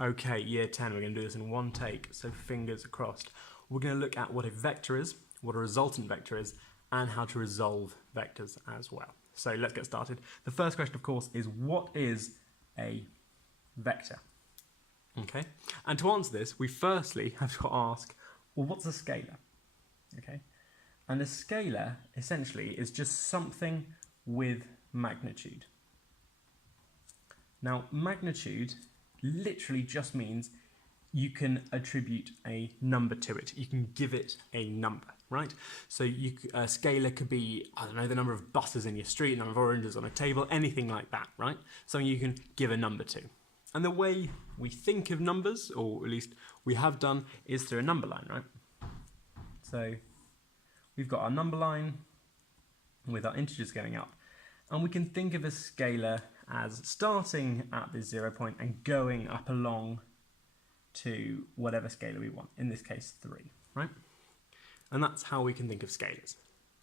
Okay, year 10, we're going to do this in one take, so fingers crossed. We're going to look at what a vector is, what a resultant vector is, and how to resolve vectors as well. So let's get started. The first question, of course, is what is a vector? Okay, and to answer this, we firstly have to ask, well, what's a scalar? Okay, and a scalar essentially is just something with magnitude. Now, magnitude literally just means you can attribute a number to it. You can give it a number, right? So a scalar could be, I don't know, the number of buses in your street, number of oranges on a table, anything like that, right? Something you can give a number to. And the way we think of numbers, or at least we have done, is through a number line, right? So we've got our number line with our integers going up. And we can think of a scalar as starting at this 0 point and going up along to whatever scalar we want, in this case 3, right? And that's how we can think of scalars.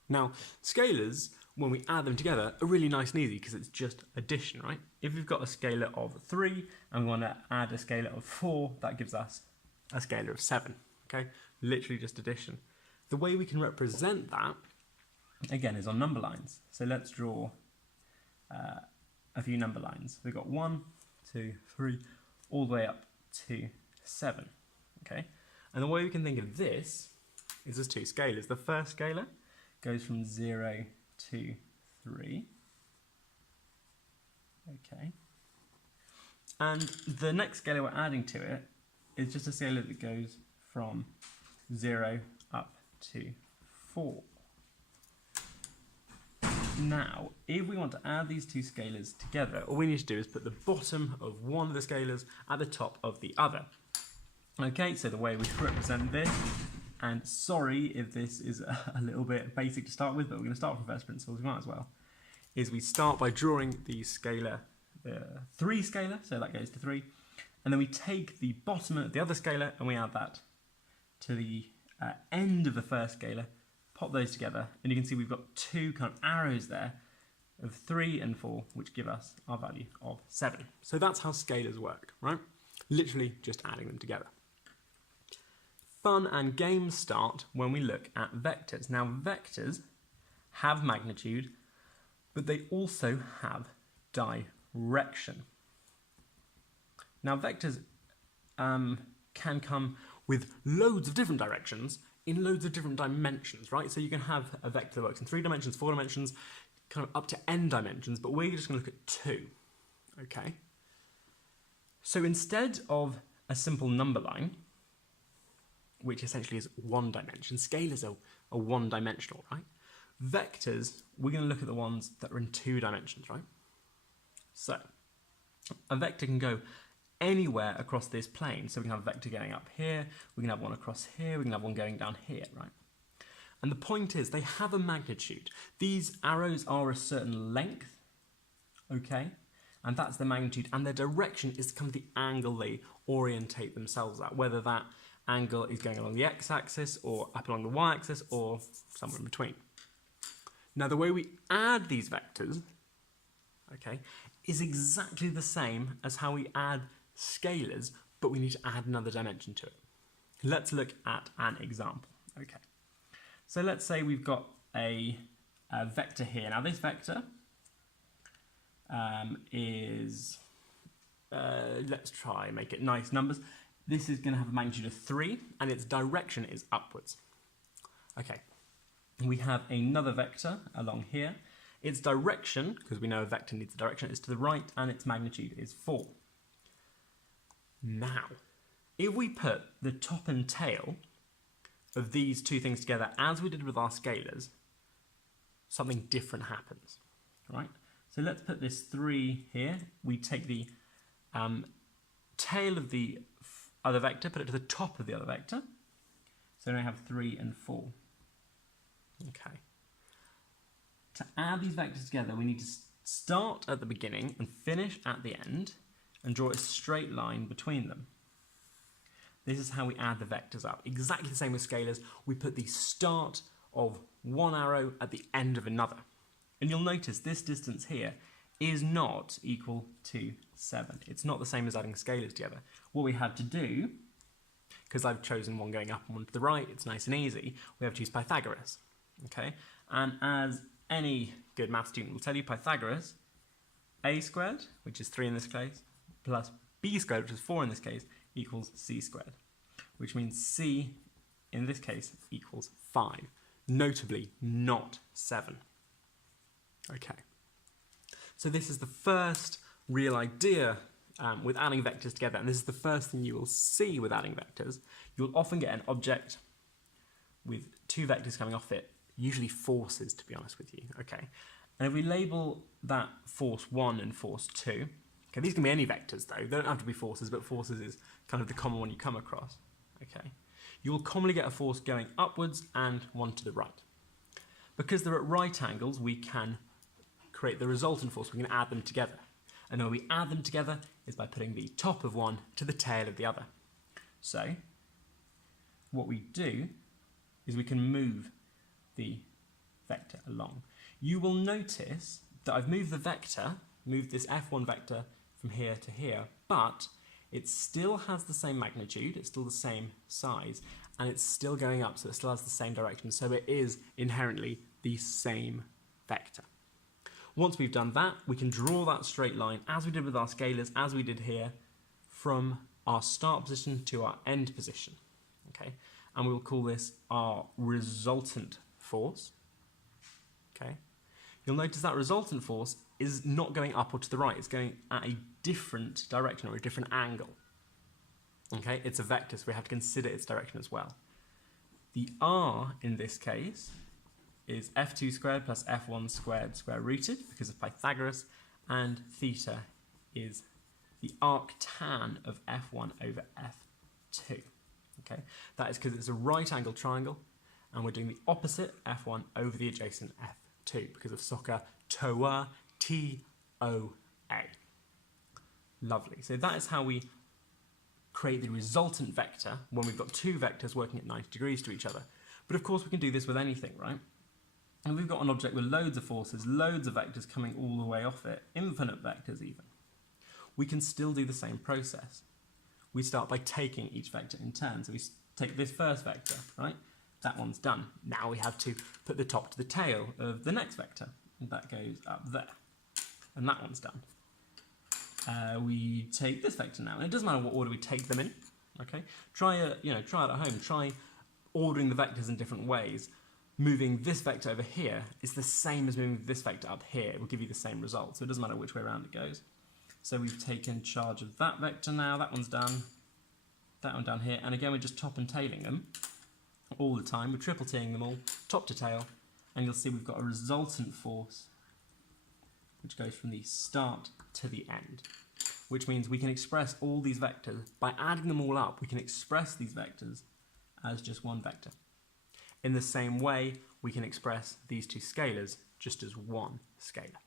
Now, scalars, when we add them together, are really nice and easy because it's just addition, right? If we've got a scalar of 3 and we want to add a scalar of 4, that gives us a scalar of 7, okay? Literally just addition. The way we can represent that, again, is on number lines. So let's draw a few number lines. We've got 1, 2, 3, all the way up to 7, okay? And the way we can think of this is as two scalars. The first scalar goes from 0 to 3, okay? And the next scalar we're adding to it is just a scalar that goes from 0 up to 4. Now, if we want to add these two scalars together, all we need to do is put the bottom of one of the scalars at the top of the other. Okay, so the way we represent this, and sorry if this is a little bit basic to start with, but we're going to start from first principles, we might as well, is we start by drawing the scalar, the 3 scalar, so that goes to 3, and then we take the bottom of the other scalar and we add that to the end of the first scalar, pop those together, and you can see we've got two kind of arrows there of 3 and 4, which give us our value of 7. So that's how scalars work, right? Literally just adding them together. Fun and games start when we look at vectors. Now, vectors have magnitude, but they also have direction. Now, vectors can come with loads of different directions in loads of different dimensions, right? So you can have a vector that works in 3 dimensions, 4 dimensions, kind of up to n dimensions, but we're just going to look at 2, okay? So instead of a simple number line, which essentially is 1 dimension, scalars are 1-dimensional, right? Vectors, we're going to look at the ones that are in 2 dimensions, right? So a vector can go anywhere across this plane. So we can have a vector going up here, we can have one across here, we can have one going down here, right? And the point is they have a magnitude. These arrows are a certain length, okay? And that's the magnitude, and their direction is kind of the angle they orientate themselves at, whether that angle is going along the x-axis or up along the y-axis or somewhere in between. Now the way we add these vectors, okay, is exactly the same as how we add scalars, but we need to add another dimension to it. Let's look at an example. Okay, so let's say we've got a vector here. Now this vector is, let's try and make it nice numbers. This is going to have a magnitude of 3, and its direction is upwards. Okay, we have another vector along here. Its direction, because we know a vector needs a direction, is to the right, and its magnitude is 4. Now, if we put the top and tail of these two things together, as we did with our scalars, something different happens, right? So let's put this 3 here. We take the tail of the other vector, put it to the top of the other vector. So now we have 3 and 4. Okay. To add these vectors together, we need to start at the beginning and finish at the end and draw a straight line between them. This is how we add the vectors up. Exactly the same with scalars. We put the start of one arrow at the end of another. And you'll notice this distance here is not equal to 7. It's not the same as adding scalars together. What we had to do, because I've chosen one going up and one to the right, it's nice and easy, we have to use Pythagoras. Okay, and as any good math student will tell you, Pythagoras, a squared, which is 3 in this case, plus b squared, which is 4 in this case, equals c squared, which means c in this case equals 5, notably not 7. Okay, so this is the first real idea with adding vectors together, and this is the first thing you will see with adding vectors. You'll often get an object with two vectors coming off it, usually forces, to be honest with you. Okay, and if we label that force 1 and force 2, okay, these can be any vectors though, they don't have to be forces, but forces is kind of the common one you come across. Okay, you will commonly get a force going upwards and one to the right. Because they're at right angles, we can create the resultant force, we can add them together. And the way we add them together is by putting the top of one to the tail of the other. So, what we do is we can move the vector along. You will notice that I've moved the vector, moved this F1 vector from here to here, but it still has the same magnitude, it's still the same size, and it's still going up, so it still has the same direction, so it is inherently the same vector. Once we've done that, we can draw that straight line, as we did with our scalars, as we did here, from our start position to our end position. Okay, and we will call this our resultant force. Okay, you'll notice that resultant force is not going up or to the right, it's going at a different direction or a different angle. Okay, it's a vector, so we have to consider its direction as well. The r in this case is f2 squared plus f1 squared square rooted because of Pythagoras, and theta is the arctan of f1 over f2. Okay, that is because it's a right angle triangle, and we're doing the opposite, f1 over the adjacent f2 because of soccer TOA, T-O-A. Lovely. So that is how we create the resultant vector when we've got two vectors working at 90 degrees to each other. But of course we can do this with anything, right? And we've got an object with loads of forces, loads of vectors coming all the way off it, infinite vectors even. We can still do the same process. We start by taking each vector in turn. So we take this first vector, right? That one's done. Now we have to put the top to the tail of the next vector. And that goes up there. And that one's done. We take this vector now. And it doesn't matter what order we take them in. Okay? Try it at home. Try ordering the vectors in different ways. Moving this vector over here is the same as moving this vector up here. It will give you the same result, so it doesn't matter which way around it goes. So we've taken charge of that vector now, that one's done, that one down here, and again we're just top and tailing them all the time. We're triple T'ing them all, top to tail, and you'll see we've got a resultant force which goes from the start to the end, which means we can express all these vectors, by adding them all up, we can express these vectors as just one vector. In the same way, we can express these two scalars just as one scalar.